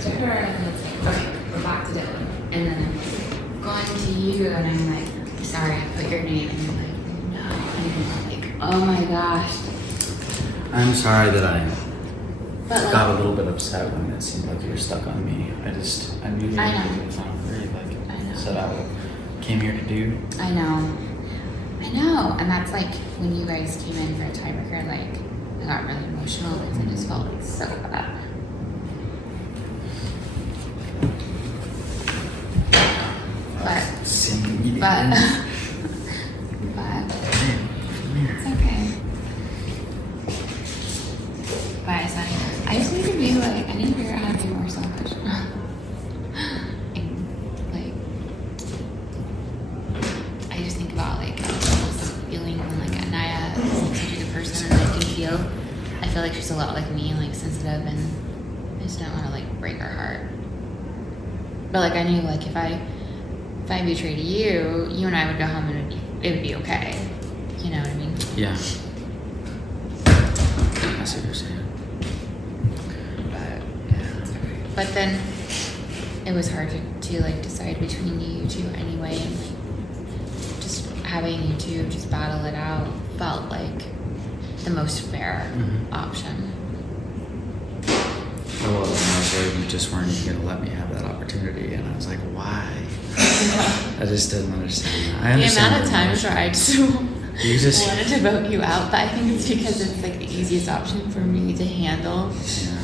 took her and it's like, okay, we're back to Dylan. And then I'm going to you and I'm like, sorry, I put your name. And you're like, no. And you're like, oh my gosh. I'm sorry that I But got a little bit upset when it seemed like you were stuck on me. I knew you were going to do the final three, like said I came here to do. I know. And that's like when you guys came in for a tiebreaker, like I got really emotional because I just felt like so bad. But it's okay. But I just need to be like, I need to figure out how to be more selfish. And like, I just think about like feeling when like Anaya is such a good person and I can I feel like she's a lot like me, like sensitive, and I just don't want to like break her heart. But like I knew like if I betrayed you, you and I would go home and it would be okay. You know what I mean? Yeah. I see what you're saying. But then it was hard to like decide between you two anyway, and just having you two just battle it out felt like the most fair option. Oh, well, and I was worried you just weren't even going to let me have that opportunity, and I was like, why? I just didn't understand that. The amount of times where I just wanted to vote you out, but I think it's because it's like the easiest option for me to handle. Yeah.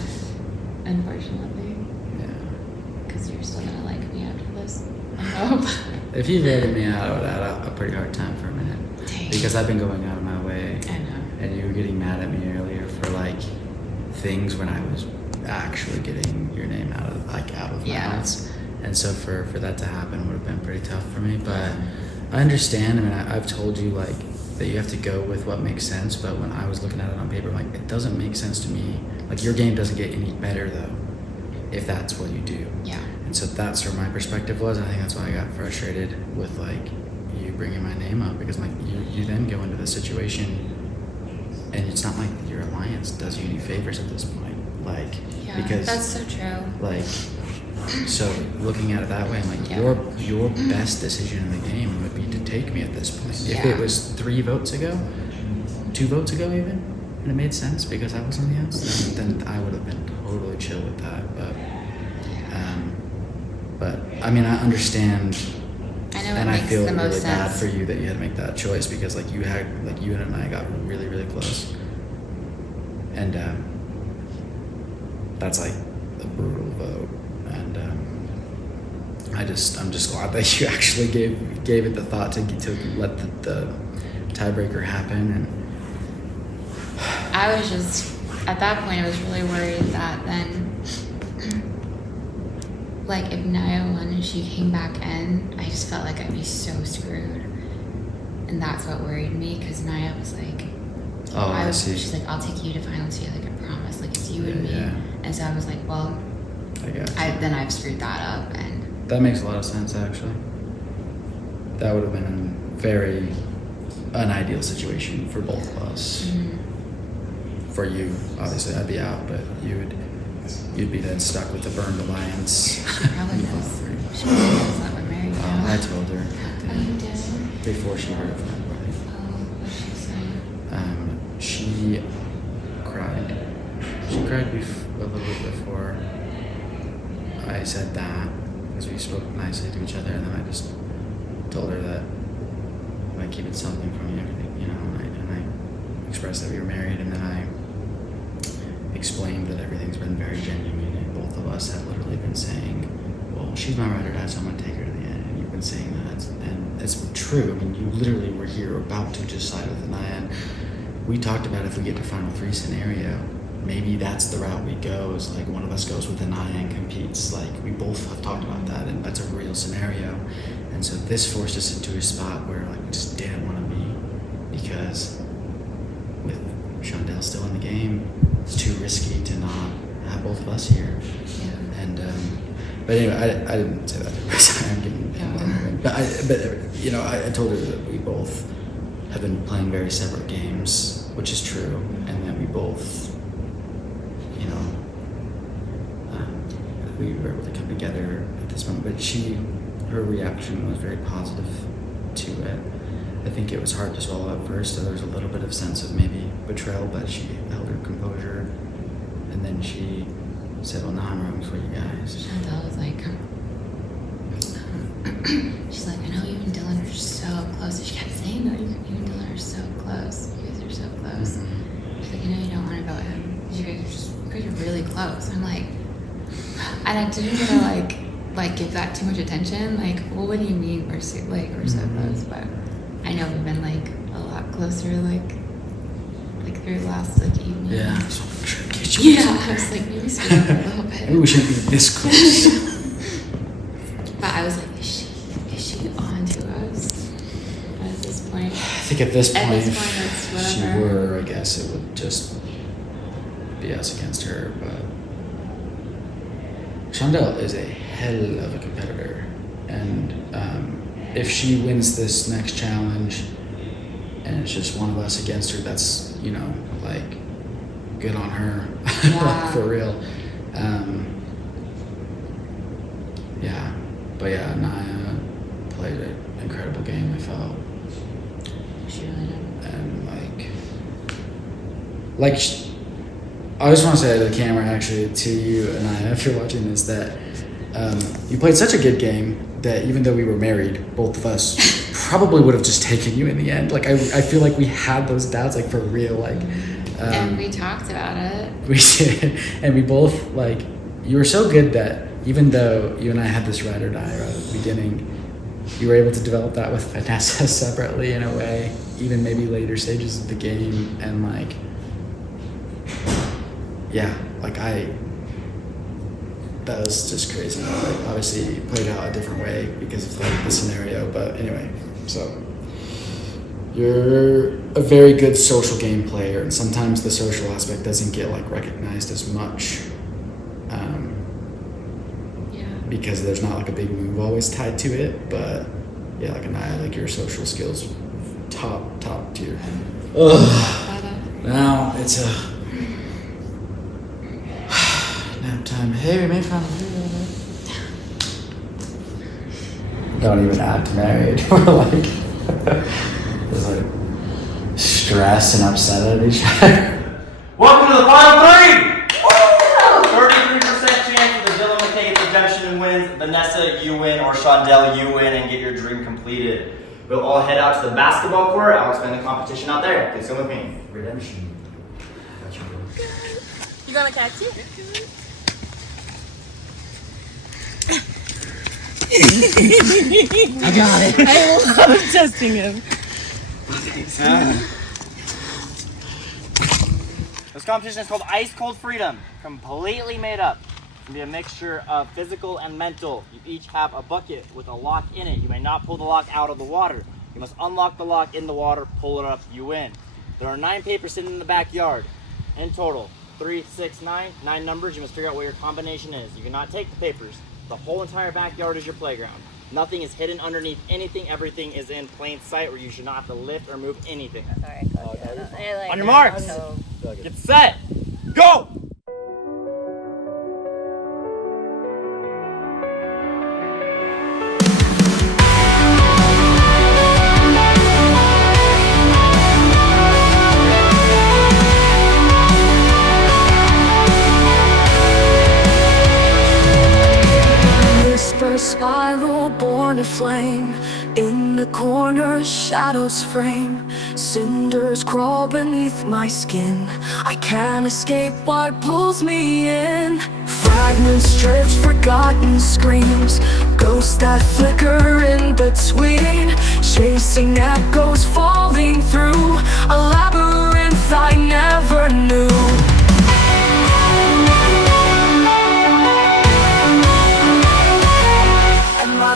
Unfortunately. Yeah. Because you're still gonna like me after this. I hope. If you voted me out, I would have had a pretty hard time for a minute. Dang. Because I've been going out of my way. I know. And you were getting mad at me earlier for like things when I was actually getting your name out of mouths. And so for that to happen would have been pretty tough for me. But I understand. I mean, I've told you like that you have to go with what makes sense. But when I was looking at it on paper, I'm like, it doesn't make sense to me. Like your game doesn't get any better though, if that's what you do. Yeah. And so that's where my perspective was. And I think that's why I got frustrated with like you bringing my name up, because like you then go into the situation and it's not like your alliance does you any favors at this point. Like, yeah, because that's so true. Like, so looking at it that way, I'm like, your best decision in the game would be to take me at this point. If it was 2 votes ago even, and it made sense because I was on the outs, then I would have been totally chill with that. But I mean, I understand. I know, and I feel really bad sense for you that you had to make that choice, because like you and I got really, really close. And that's like a brutal vote. And I'm just glad that you actually gave it the thought to let the tiebreaker happen. And I was just, at that point, I was really worried that then, like, if Naya won and she came back in, I just felt like I'd be so screwed. And that's what worried me, because Naya was like, I see. She's like, I'll take you to final two, like, I promise. Like, it's you and me. Yeah. And so I was like, well, then I've screwed that up. And that makes a lot of sense, actually. That would have been a very unideal situation for both of us. Mm-hmm. For you, obviously, I'd be out, but you'd be then stuck with the burned alliance. She probably knows. She probably knows that we're married now. I told her. Oh, you did? Before she heard from everybody. Oh, what did she say? She cried. She cried a little bit before I said that, because we spoke nicely to each other, and then I just told her that I keep it something from you, everything, and I expressed that we were married, and then I explained that everything's been very genuine, and both of us have literally been saying, well, she's my ride or die, so I'm going to take her to the end, and you've been saying that, and it's true. I mean, you literally were here about to just side with Anaya, and we talked about if we get to final three scenario, maybe that's the route we go, is like one of us goes with Anaya and competes. Like, we both have talked about that, and that's a real scenario. And so this forced us into a spot where like we just didn't want to be, because with Shondell still in the game, it's too risky to not have both of us here. Yeah. And but anyway, I didn't say that. I'm getting but I told her that we both have been playing very separate games, which is true, and that we both, we were able to come together at this moment. But her reaction was very positive to it. I think it was hard to swallow at first, so there was a little bit of sense of maybe betrayal, but she held her composure, and then she said, well, now I'm rooting for you guys. Chantel was like, she's like, I know you and Dylan are so close. She kept saying that, you and Dylan are so close. You guys are so close. Mm-hmm. She's like, I know you don't want to vote him. You guys are really close. I'm like, and I didn't want to like give that too much attention. Like, well, what do you mean we're so close? But I know we've been like a lot closer, like through the last evening. Yeah. I was like, maybe speak up a little bit. Maybe we shouldn't be this close. But I was like, is she on to us at this point? I think at this point, it's if she whatever. were, I guess it would just be us against her. But Chandel is a hell of a competitor, and if she wins this next challenge and it's just one of us against her, that's, like, good on her. Yeah. Like, for real. Yeah. But yeah, Naya played an incredible game, I felt. She really did. And I just want to say to the camera, actually, to you and I, if you're watching this, that you played such a good game that even though we were married, both of us probably would have just taken you in the end. Like, I feel like we had those doubts, like, for real. Like, and we talked about it. we did, and we both, like, you were so good that even though you and I had this ride or die right at the beginning, you were able to develop that with Vanessa separately in a way, even maybe later stages of the game, and like, yeah, like that was just crazy. Like, obviously it played out a different way because of like the scenario, but anyway, so you're a very good social game player, and sometimes the social aspect doesn't get like recognized as much. Because there's not like a big move always tied to it, but yeah, like Anaya, like your social skills, top tier. Ugh. Now it's a nap time. Hey, we made fun of you. Don't even act married. We're like, just like stressed and upset at each other. Welcome to the final 3! 33% chance for the Dylan McKay redemption and wins. Vanessa, you win, or Shondell, you win and get your dream completed. We'll all head out to the basketball court. I'll explain the competition out there. Please come with me. Redemption. You gonna catch it? I got it. I love testing him. This competition is called Ice Cold Freedom. Completely made up. It's gonna be a mixture of physical and mental. You each have a bucket with a lock in it. You may not pull the lock out of the water. You must unlock the lock in the water, pull it up, you win. There are 9 papers sitting in the backyard. In total, 3, 6, 9. 9 numbers. You must figure out what your combination is. You cannot take the papers. The whole entire backyard is your playground. Nothing is hidden underneath anything. Everything is in plain sight where you should not have to lift or move anything. Sorry. On your marks. Get set. Go! Spiral born aflame. In the corner, shadows frame. Cinders crawl beneath my skin. I can't escape what pulls me in. Fragments drift, forgotten screams. Ghosts that flicker in between. Chasing echoes falling through a labyrinth I never knew.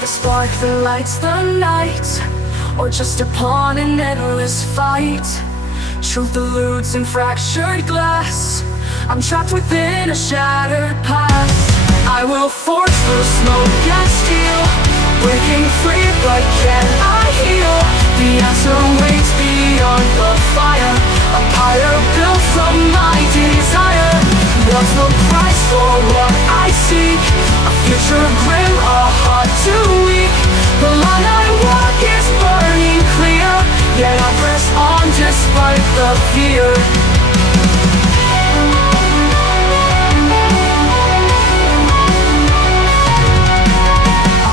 The spark that lights the night, or just a pawn in endless fight. Truth eludes in fractured glass. I'm trapped within a shattered past. I will forge through smoke and steel, breaking free, but can I heal? The answer waits beyond the fire, a pyre built from my desire. What's the price for what I seek? the fear.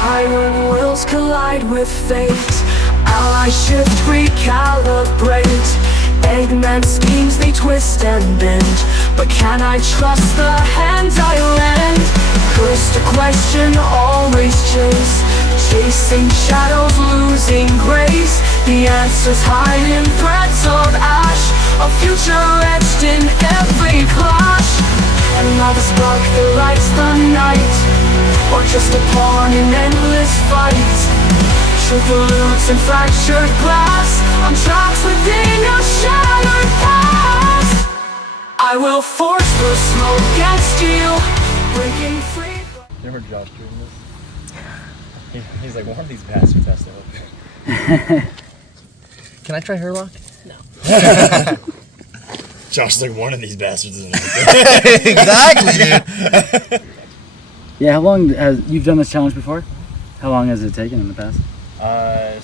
Iron wills collide with fate. Allies shift, recalibrate. Eggman schemes, they twist and bend. But can I trust the hands I lend? Cursed to question, always chase. Chasing shadows, losing grace. The answers hide in threads of ash. A future etched in every clash. Another spark that lights the night, or just a pawn in endless fights. Truth eludes in fractured glass. I'm trapped within a shattered past. I will force through smoke and steel, breaking free. You heard Josh doing this? He's like, one of these bastards has to open. Can I try her lock? No. Josh is like, one of these bastards is Exactly, dude. Yeah, how long has you've done this challenge before? How long has it taken in the past?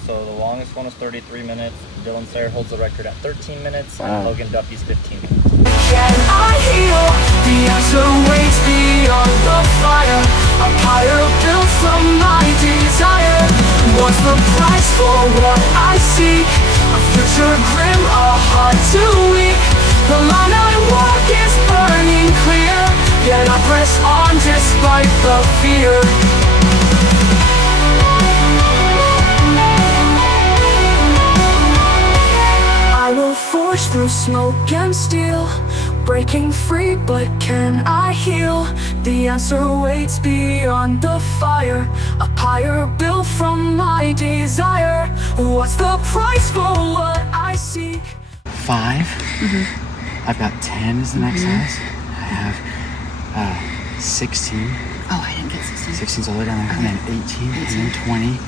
So the longest one was 33 minutes. Dylan Sayer holds the record at 13 minutes, and Wow. Logan Duffy's 15 minutes. Can I heal? The answer waits beyond the fire. A pyre built from my desire. What's the price for what I seek? A future grim, a heart too weak. The line I walk is burning clear, yet I press on despite the fear. I will forge through smoke and steel, breaking free, but can I heal? The answer waits beyond the fire. A pyre built from my desire. What's the price for what I seek? 5. I've got 10 as the next size. I have 16. Oh, I didn't get 16. 16's all the way down there. And then 18, and then 20.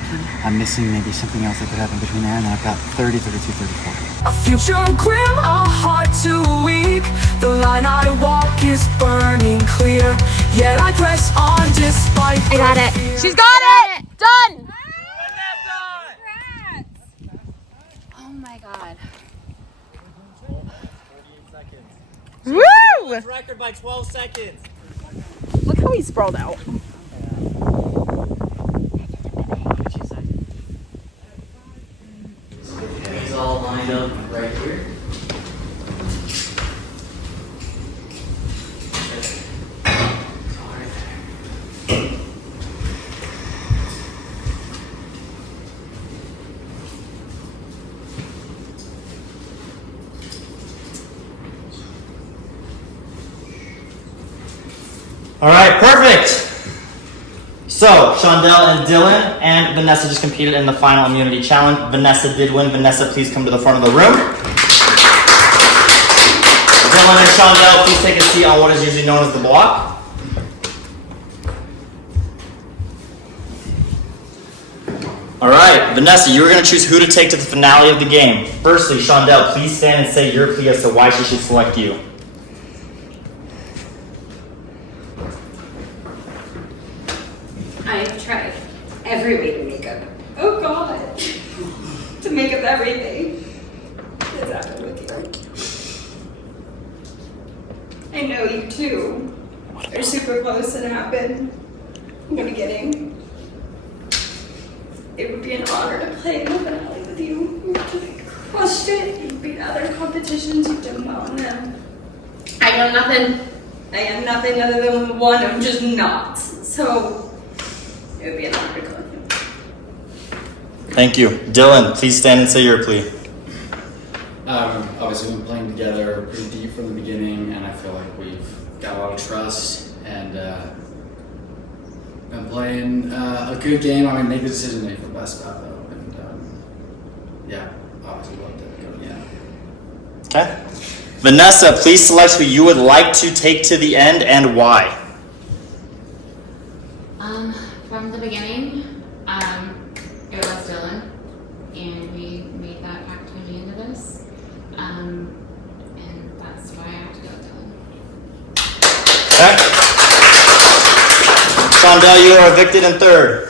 I'm missing maybe something else that could happen between there. And then I've got 30, 32, 34. A future grim, a heart too weak. The line I walk is burning clear, yet I press on despite I got the it. fear. She's got it! Done! Oh my god. 48 seconds. Woo! Record by 12 seconds. Look how he's sprawled out. He's all lined up right here. All right, perfect. So, Shondell and Dylan and Vanessa just competed in the final immunity challenge. Vanessa did win. Vanessa, please come to the front of the room. Dylan and Shondell, please take a seat on what is usually known as the block. All right, Vanessa, you're going to choose who to take to the finale of the game. Firstly, Shondell, please stand and say your plea as to why she should select you. I have tried every way to make up. Oh God! To make up everything that's happened with you. I know you too are super close and have been from the beginning. It would be an honor to play in the finale with you. You've crushed it. You've beat other competitions. You've done well in them. I know nothing. I am nothing other than one. I'm just not. So. It would be an honor to go with you. Thank you. Dylan, please stand and say your plea. Obviously, we've been playing together pretty deep from the beginning, and I feel like we've got a lot of trust and been playing a good game. I mean, make the decision made for the best spot, though. And yeah, obviously, love to go to the end. Okay. Vanessa, please select who you would like to take to the end and why. From the beginning, it was Dylan, and we made that pact coming into this, and that's why I have to go with Dylan. Okay. Shondell, you are evicted in third.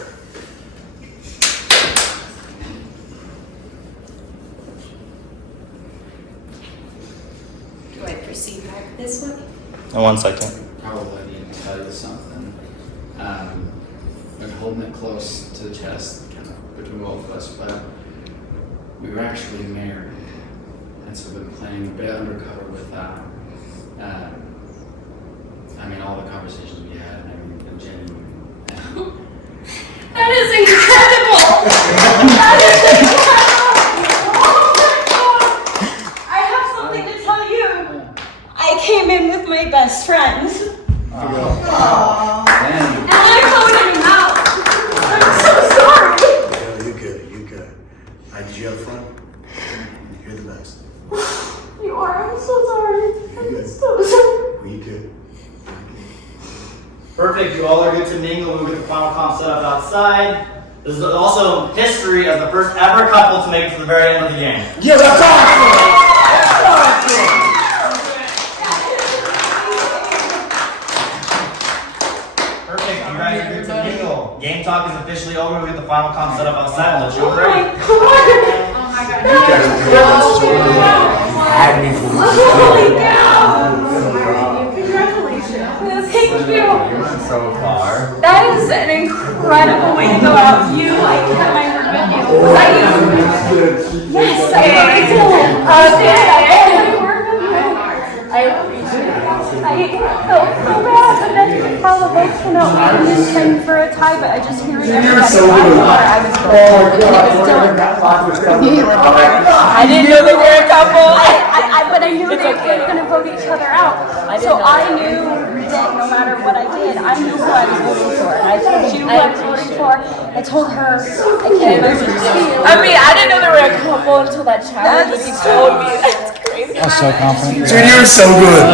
1 second. Probably need to tell you something. Been holding it close to the chest, kind of between both of us, but we were actually married, and so we've been playing a bit undercover with that. I mean, all the conversations we had, I mean, been genuine. That is incredible! That is incredible! Oh my god! I have something to tell you. I came in with my best friend. And I told him out. I'm so sorry. Yeah, you're good. You're good. Did you have fun? You're the best. You are. I'm so sorry. You're good. I'm so sorry. We good. Perfect. You all are good to mingle. We'll get the final comp set up outside. This is also history as the first ever couple to make it to the very end of the game. Yeah, that's awesome! That's awesome! Perfect. You guys are good to mingle. Game talk is officially over. We'll get the final comp set up outside. We'll let you Oh break. my god! Oh my god! Holy cow! Congratulations! Thank you. So far. That is an incredible way to go out. You, I kept my word with you. Was that you? Yes, I did. I kept my word with you. I appreciate it. I felt so bad, but then how the both came out. We didn't intend for a tie, but I just hear it every time I was going. And it was done. I didn't know they were a couple. But I knew they were going to vote each other out. So I knew that no matter what I did, I knew who I was voting for. And I told you who I was voting for. I told her. I can't remember. I mean, I didn't know they were a couple until that challenge that you told me. That's crazy. I was so confident. Dude, you were so good.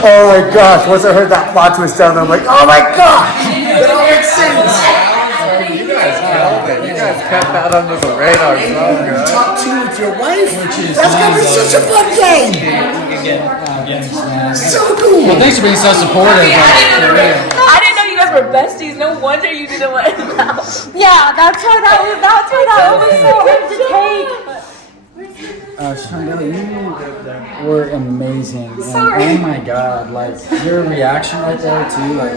Oh my gosh, once I heard that plot twist down there, I'm like, oh my gosh! It all makes sense! You guys killed it. You guys kept that under the radar so good. Top 2 with your wife? That's gonna be such a fun game! So cool! Well, thanks for being so supportive. I didn't know you guys were besties. No wonder you didn't want to know. Yeah, that's why that was so hard to take. Chandela, you were amazing. And oh my god, like your reaction right there too, like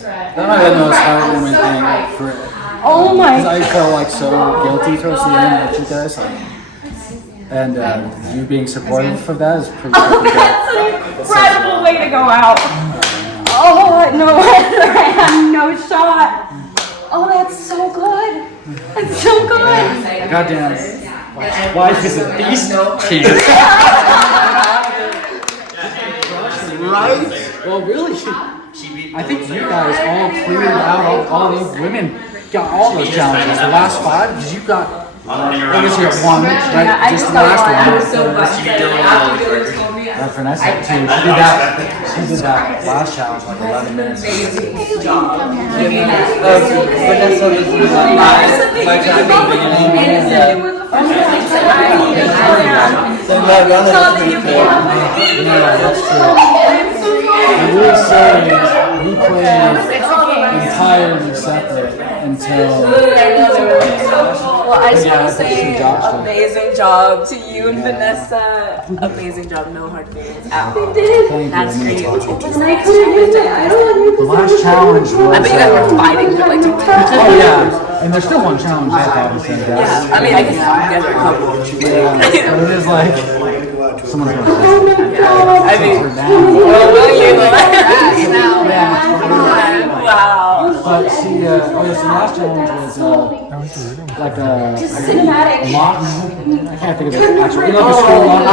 that might have been the most heartwarming thing like, for. Oh my! Because I felt like so guilty towards the end with you guys, like, and you being supportive for that is pretty. That's an incredible way to go out. Oh no, I had no shot. Oh, that's so good. That's so good. Goddamn. Wife is a beast. Right? Well, really, I think you guys all cleared out all these women got all those challenges. The last 5, because you got. I guess you got one, right? Yeah, I just just the last got one. one. I was so frustrated. Vanessa too. She did that last challenge like 11 minutes. Vanessa was my That's true. And we were saying we played entirely separate until. Well, I just want to Yeah, say Josh did. amazing job to you and Vanessa. Amazing job. No hard feelings at all. Thank That's you. great. The last challenge was. I bet you guys were fighting for like 2 minutes. Oh yeah, and there's still one challenge left, obviously. Yeah, I mean, I guess you guys are a couple. Yeah, but it is like someone's gonna. I mean, well, will you? Wow. But she, oh yeah, so the last challenge was like a Cinematic. lock. I can't think of it actually. Like a scroll lock.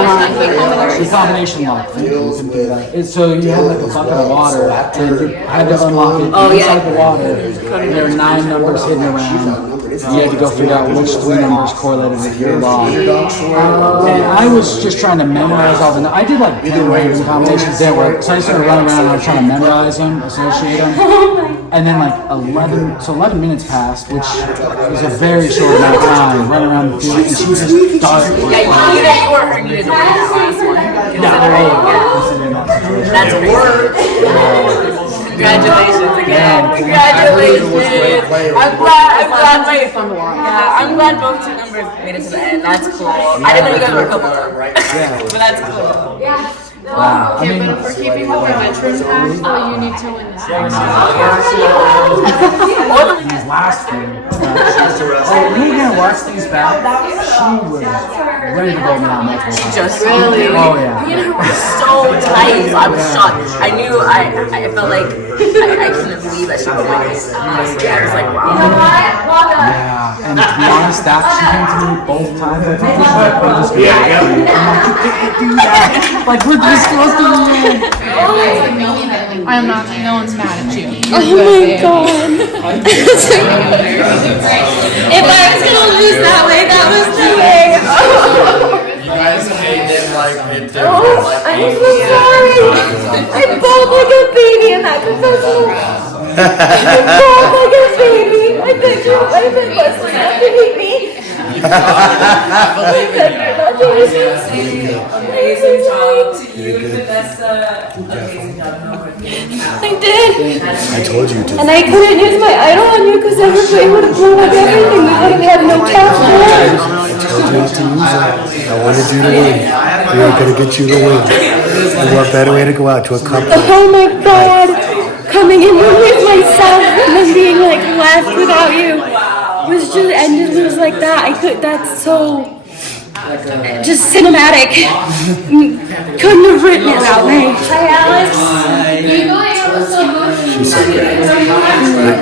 The combination lock. You can do that. So you had like a bucket of water and you had to unlock it inside the water. And there were 9 numbers hidden around. You had to go figure out which 3 numbers correlated with your lock. And I was just trying to memorize all the. I did like 10 random combinations that work. So I started running around and I was trying to memorize them, associate them. And then like 11 minutes passed, which was a very short amount of time running around the field. And she was just dark. Yeah, either you or her needed to win that last one. That's great. Congratulations again. Congratulations. I'm glad both team members made it to the end. That's cool. I didn't know you guys were a couple though. But that's cool. Yeah, I mean, But if we're keeping with the veteran pact, well, you need to win this next these last few. Oh, we didn't watch these back. She was ready to go now multiple times. Just really. Oh yeah. Me and her were so tight. I was shocked. I knew. I felt like I couldn't believe that she put my hand. I was like, wow. Yeah, and to be honest, that she came to me both times. I took the shot, but just I'm like, you can't do that. Like we're this close to the win. I'm not. No one's mad at you. Oh my god. If I was gonna lose that way, that was the way. You guys made it like it did. I'm so sorry. I bawled like a baby in that confessional. I bawled like a baby. I bet Leslie not to hate me. Amazing job to you, Vanessa. Amazing job. I did. I told you to. And I couldn't use my idol on you because everybody would have blown up everything. We would have had no capture. I told you not to use it. I wanted you to win. We were going to get you to win. And what better way to go out to a couple? Oh my god. Coming in with myself and then being like left without you was just, and it was like that. That's so just cinematic. Couldn't have written it that way. Hi Alex. She's so great.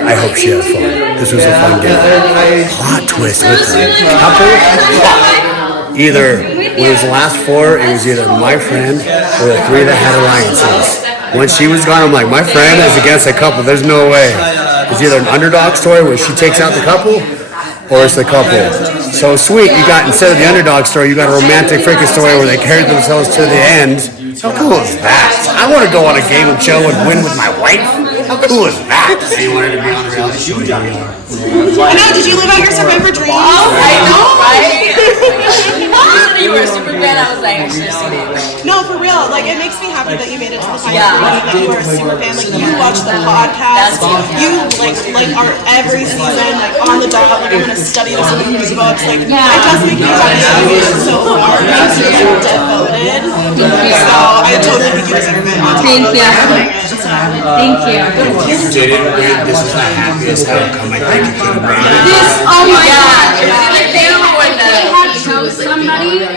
I hope she has fun. This was a fun game. Plot twist with the couple. Either when it was the last four, it was either my friend or the three that had alliances. When she was gone, I'm like, my friend is against a couple. There's no way. It's either an underdog story where she takes out the couple, or it's the couple. So sweet, you got, instead of the underdog story, you got a romantic freaking story where they carried themselves to the end. How cool is that? I want to go on a game show and win with my wife. How cool is that? They wanted to be on a reality show. Here we are. I know. Did you live out your survivor dreams? I know, right? You were a super fan. I was like, I should have seen it. No, for real. Like, it makes me happy that you made it to the final Yeah. three, that you are a super fan. Like, you watch the podcast. You, like are every season, like, on the dot. Like, I'm going to study this in these books. Like, it does make me happy that you made it so far. Because you're devoted. So, I totally think you deserve it. Thank you. Thank you. You didn't win. This is the happiest outcome I think you could have brought. Oh my god. They had chose somebody.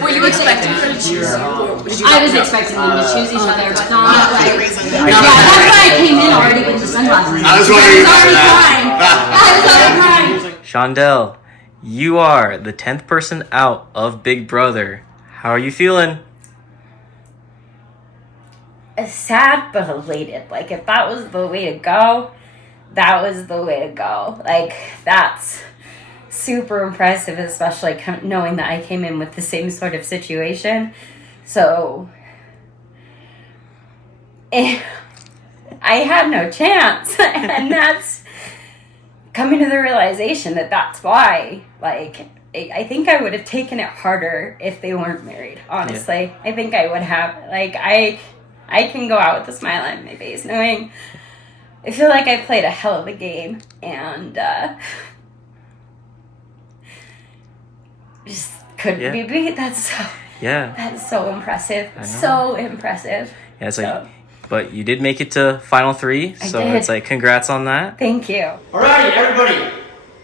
Were you expecting her to choose you? Or did you I was expecting them to choose each other, but not like. Yeah, that's why I came in already with the sunglasses. I was wondering already crying. I was already crying. Shondell, you are the 10th person out of Big Brother. How are you feeling? Sad but elated. Like, if that was the way to go, that was the way to go. Like, that's super impressive, especially knowing that I came in with the same sort of situation. So I had no chance. And that's coming to the realization that that's why, like, I think I would have taken it harder if they weren't married, honestly. Yeah. I think I would have. Like, I can go out with a smile on my face knowing I feel like I played a hell of a game, and just couldn't be beat. That's so impressive. So impressive. Yeah, it's like, but you did make it to final three, so it's like, congrats on that. Thank you. Alrighty, everybody.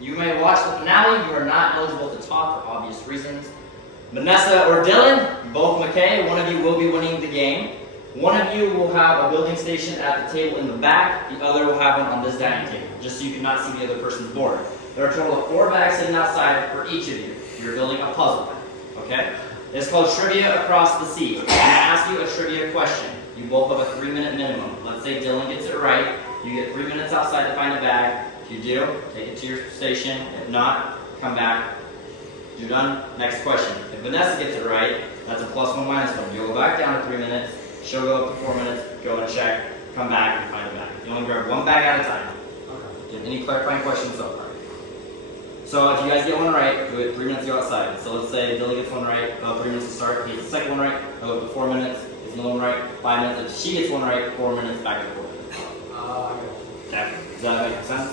You may watch the finale. You are not eligible to talk for obvious reasons. Vanessa or Dylan, both McKay, one of you will be winning the game. One of you will have a building station at the table in the back. The other will have one on this dining table, just so you cannot see the other person's board. There are a total of 4 bags sitting outside for each of you. You're building a puzzle, okay? It's called Trivia Across the Sea. I'm going to ask you a trivia question. You both have a 3-minute minimum. Let's say Dylan gets it right. You get 3 minutes outside to find a bag. If you do, take it to your station. If not, come back. You're done. Next question. If Vanessa gets it right, that's a +1, -1. You'll go back down to 3 minutes. She'll go up to 4 minutes, go and check, come back and find a bag. You only grab 1 bag at a time. Okay. Do you have any clarifying questions so far? So if you guys get one right, do it 3 minutes, go outside. So let's say Billy gets one right, 3 minutes to start. He gets the second one right, go up to 4 minutes. Gets another one right, 5 minutes. If she gets one right, 4 minutes, back to 4 minutes. Okay. Does that make sense?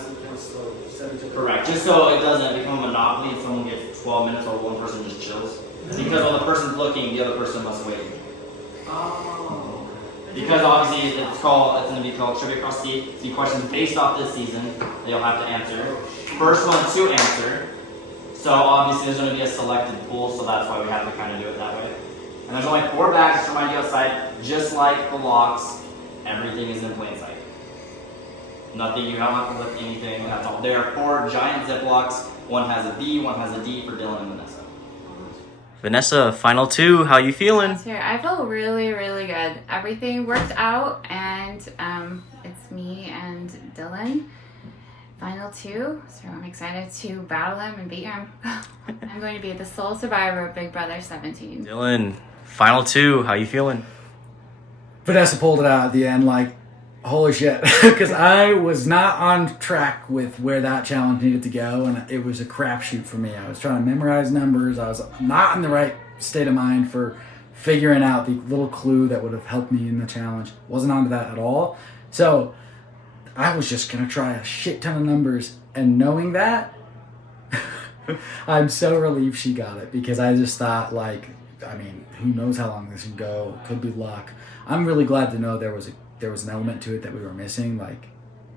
Correct. Just so it doesn't become a monopoly and someone gets 12 minutes or one person just chills. Because while the person's looking, the other person must wait. Because obviously it's going to be called Trivia Across the Sea. See questions based off this season that you'll have to answer. First one to answer. So obviously there's going to be a selected pool, so that's why we have to kind of do it that way. And there's only 4 bags to remind you outside, just like the locks. Everything is in plain sight. Nothing, you don't have to lift anything, that's all. There are 4 giant Ziplocs. One has a B, one has a D for Dylan and Vanessa. Vanessa, final 2, how you feeling? I feel really, really good. Everything worked out, and it's me and Dylan. Final 2, so I'm excited to battle him and beat him. I'm going to be the sole survivor of Big Brother 17. Dylan, final 2, how you feeling? Vanessa pulled it out at the end, like, holy shit, because I was not on track with where that challenge needed to go, and it was a crapshoot for me. I was trying to memorize numbers. I was not in the right state of mind for figuring out the little clue that would have helped me in the challenge. Wasn't onto that at all. So I was just going to try a shit ton of numbers, and knowing that, I'm so relieved she got it, because I just thought, like, I mean, who knows how long this can go? Could be luck. I'm really glad to know there was an element to it that we were missing, like,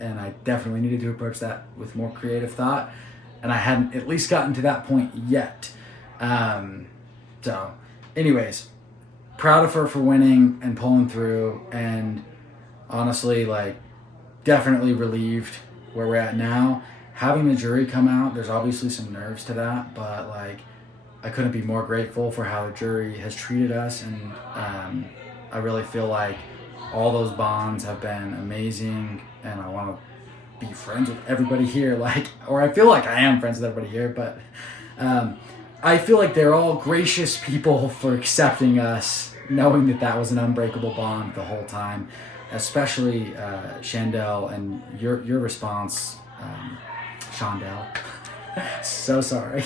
and I definitely needed to approach that with more creative thought, and I hadn't at least gotten to that point yet. So anyways, proud of her for winning and pulling through, and honestly, like, definitely relieved where we're at now. Having the jury come out, there's obviously some nerves to that, but like, I couldn't be more grateful for how the jury has treated us, and I really feel like all those bonds have been amazing, and I want to be friends with everybody here, like, or I feel like I am friends with everybody here, but I feel like they're all gracious people for accepting us, knowing that that was an unbreakable bond the whole time, especially Chandel, and your response, Chandel. So sorry,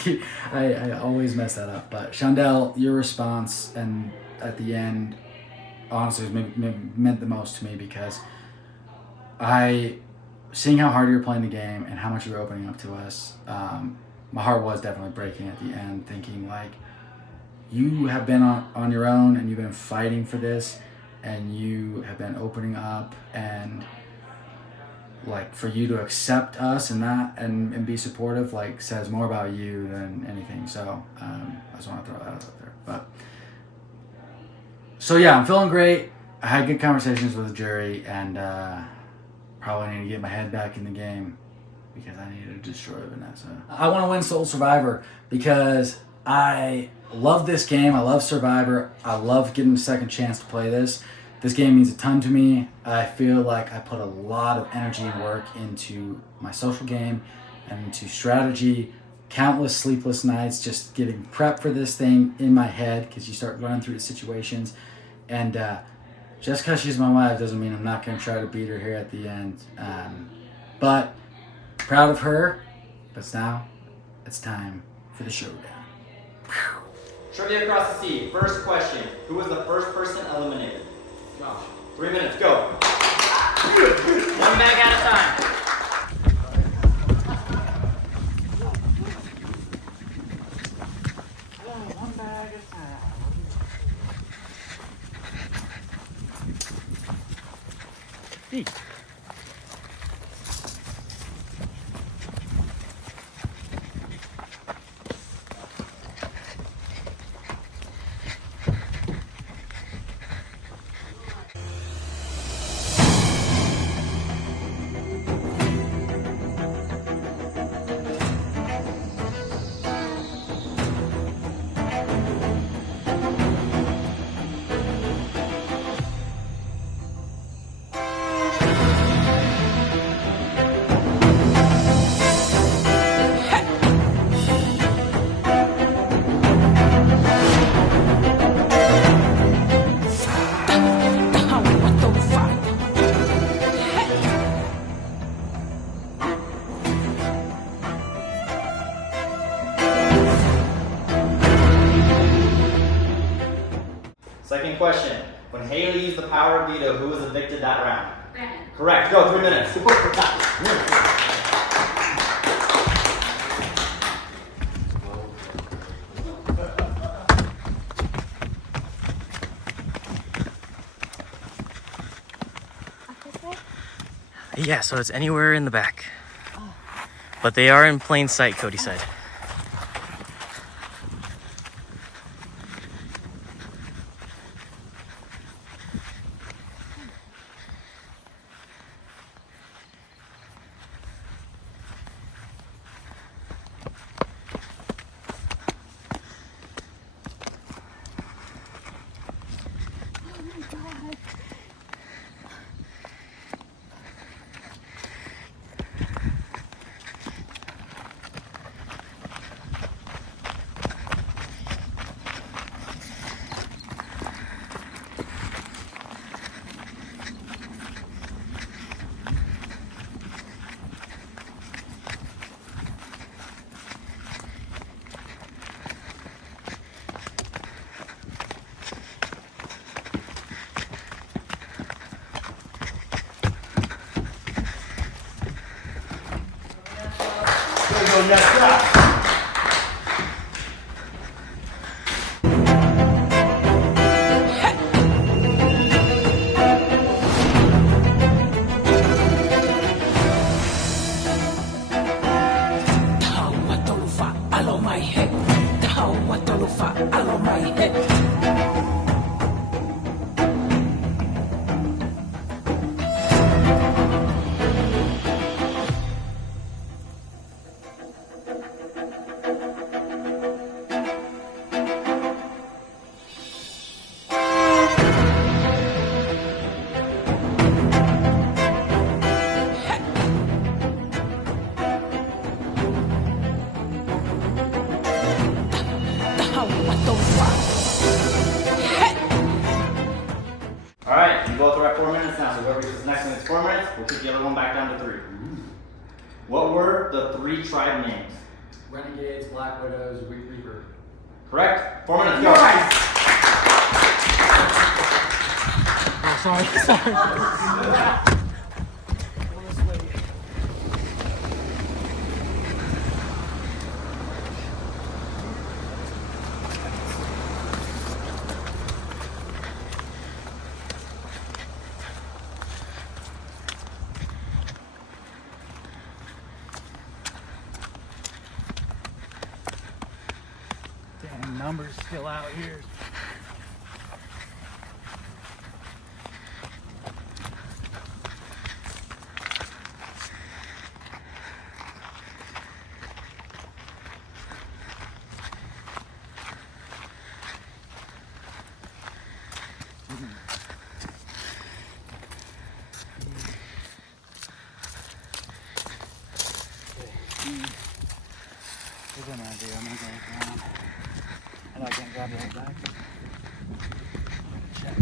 I always mess that up, but Chandel, your response and at the end honestly meant the most to me, because seeing how hard you were playing the game and how much you were opening up to us, my heart was definitely breaking at the end, thinking like, you have been on your own, and you've been fighting for this, and you have been opening up, and like, for you to accept us and that and be supportive, like, says more about you than anything. So I just want to throw that out there. But so yeah, I'm feeling great. I had good conversations with the jury, and probably need to get my head back in the game, because I need to destroy Vanessa. I want to win Soul Survivor because I love this game. I love Survivor. I love getting a second chance to play this. This game means a ton to me. I feel like I put a lot of energy and work into my social game and into strategy. Countless sleepless nights just getting prep for this thing in my head, because you start running through the situations. And just because she's my wife doesn't mean I'm not going to try to beat her here at the end. But proud of her. But now it's time for the showdown. Trivia Across the Sea. First question. Who was the first person eliminated? 3 minutes, go. 1 bag at a time. Second question. When Haley used the power of veto, who was evicted that round? Brandon. Correct. Go, 3 minutes. Yeah, so it's anywhere in the back. But they are in plain sight, Cody said. Alright, you both are at 4 minutes now, so whoever reaches the next one is 4 minutes, we'll kick the other one back down to 3. What were the 3 tribe names? Renegades, Black Widows, Reaper. Correct? 4 minutes, go! Oh, sorry. Damn, numbers still out here. Here's an idea. I'm gonna go around. I know I can't grab the whole back. Check.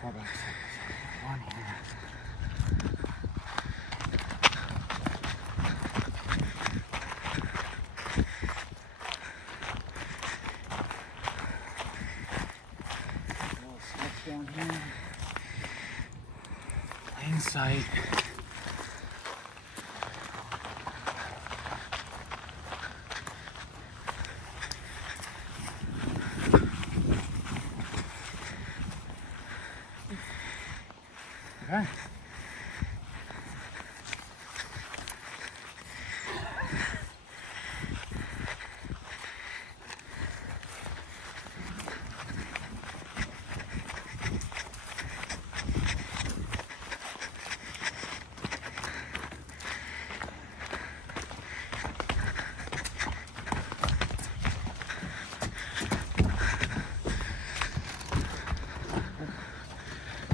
Four back. One here. Down here. Plain sight. Okay.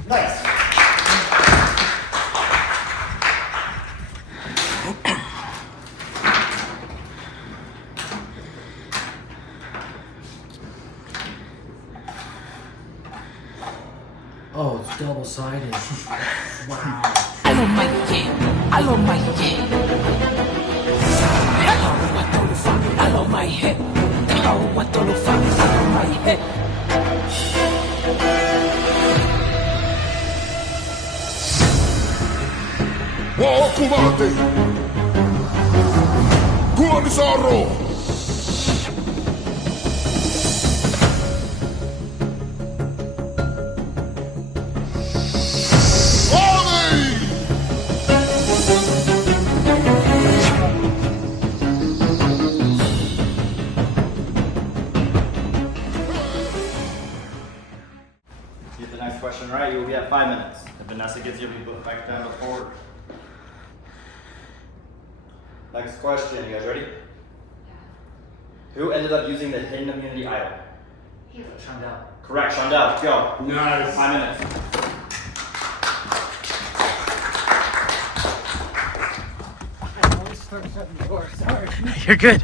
Nice! Oh, it's double-sided. Wow. I love my yeah. I love my yeah. I love my head. I love my head. Kumate. Kuani Saro. Get the next question right, you will be at 5 minutes. If Vanessa gets you, we put back down to 4. Next question, you guys ready? Yeah. Who ended up using the hidden immunity idol? Shondell. Correct, Shondell, go. Nice. 5 minutes. You're good.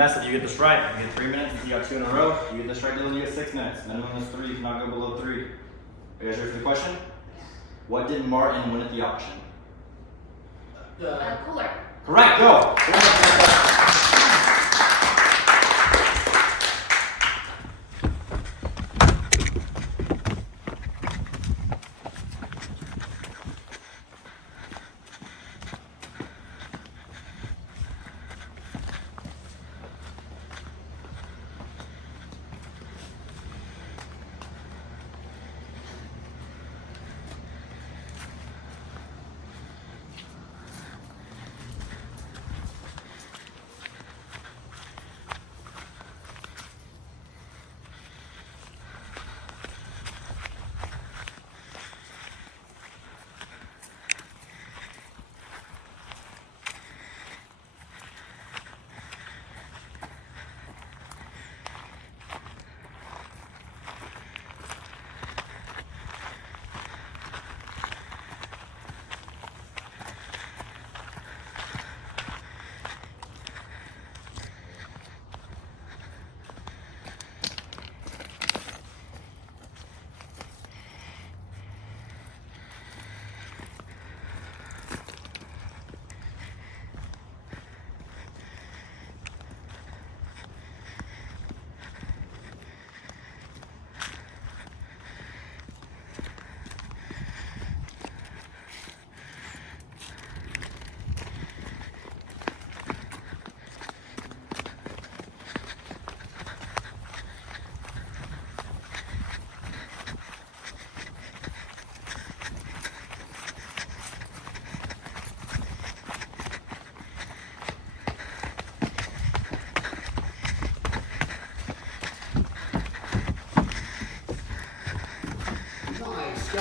Vanessa, if you get this right, you get 3 minutes. If you got 2 in a row, you get this right, Dylan, you get 6 minutes. Minimum is 3, you cannot go below 3. Are you guys ready for the question? What did Martin win at the auction? Cooler. Correct, go! You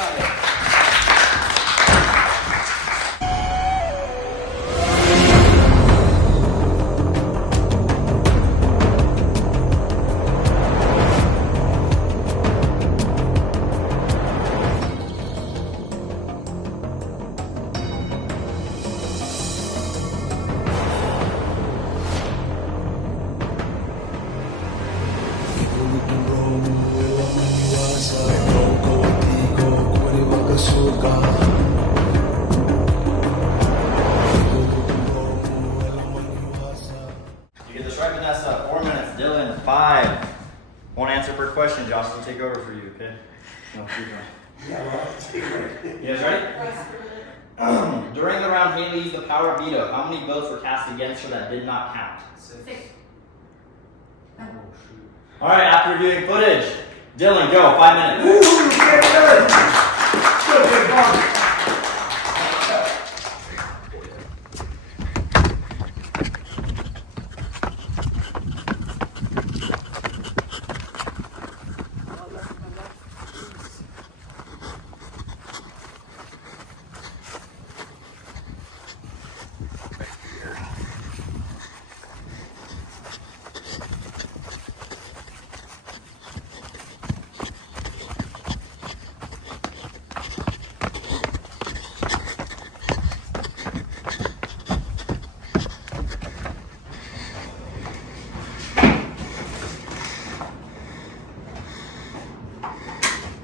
get this right, Vanessa. 4 minutes. Dylan, 5. One answer per question. Josh will take over for you, okay? No, keep going. You guys ready? During the round, Haley used the power veto. How many votes were cast against her that did not count? 6. All right, after reviewing footage, Dylan, go. 5 minutes.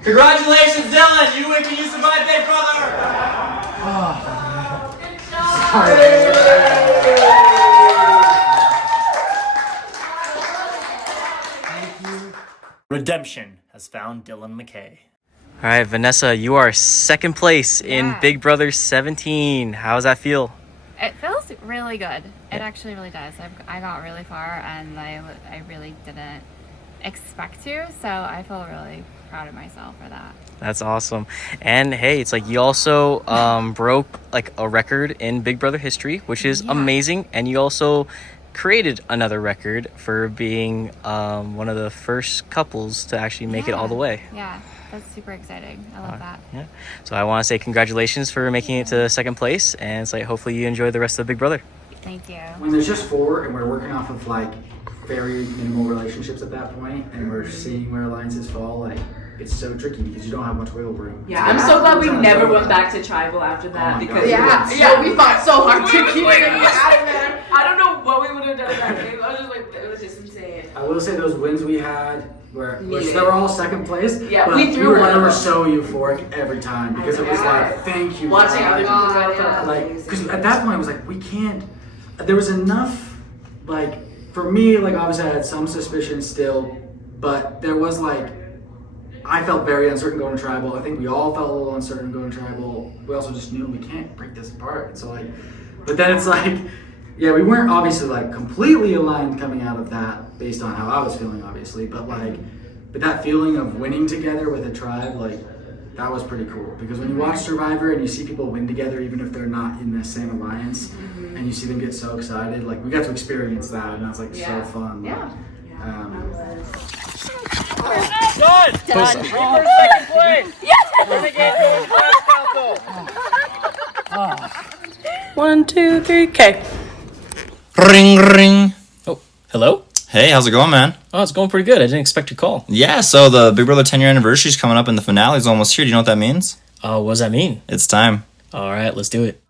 Congratulations, Dylan! You win. Can you survive Big Brother? Redemption has found Dylan McKay. All right, Vanessa, you are second place in Big Brother 17. How does that feel? It feels really good. It actually really does. I got really far, and I really didn't expect to, so I feel really proud of myself for that. That's awesome. And hey, it's like you also broke like a record in Big Brother history, which is amazing. And you also created another record for being one of the first couples to actually make it all the way. Yeah, that's super exciting. I love that. Yeah. So I want to say congratulations for making it to second place, and it's like hopefully you enjoy the rest of Big Brother. Thank you. When there's just 4 and we're working off of like very minimal relationships at that point, and we're seeing where alliances fall, like it's so tricky because you don't have much wiggle room. Yeah, I'm so glad we never went back to tribal after that because we fought so hard to keep it out of there. I don't know what we would have done that game. I was just like, it was just insane. I will say those wins we had which they were all second place. Yeah, but we threw one. We were so euphoric every time because it was like, thank you. Watching other people go like, because at that point I was like, we can't. There was enough, like for me, like obviously I had some suspicion still, but there was like. I felt very uncertain going to tribal. I think we all felt a little uncertain going to tribal. We also just knew we can't break this apart. So like, but then it's like, yeah, we weren't obviously like completely aligned coming out of that based on how I was feeling, obviously. But like, but that feeling of winning together with a tribe, like that was pretty cool. Because when you watch Survivor and you see people win together, even if they're not in the same alliance, and you see them get so excited, like we got to experience that, and that's like so fun. Yeah. Done! Done! Second place! Yes! 1, 2, 3, okay. Ring, ring. Oh, hello? Hey, how's it going, man? Oh, it's going pretty good. I didn't expect your call. Yeah, so the Big Brother 10-year anniversary is coming up and the finale is almost here. Do you know what that means? What does that mean? It's time. All right, let's do it.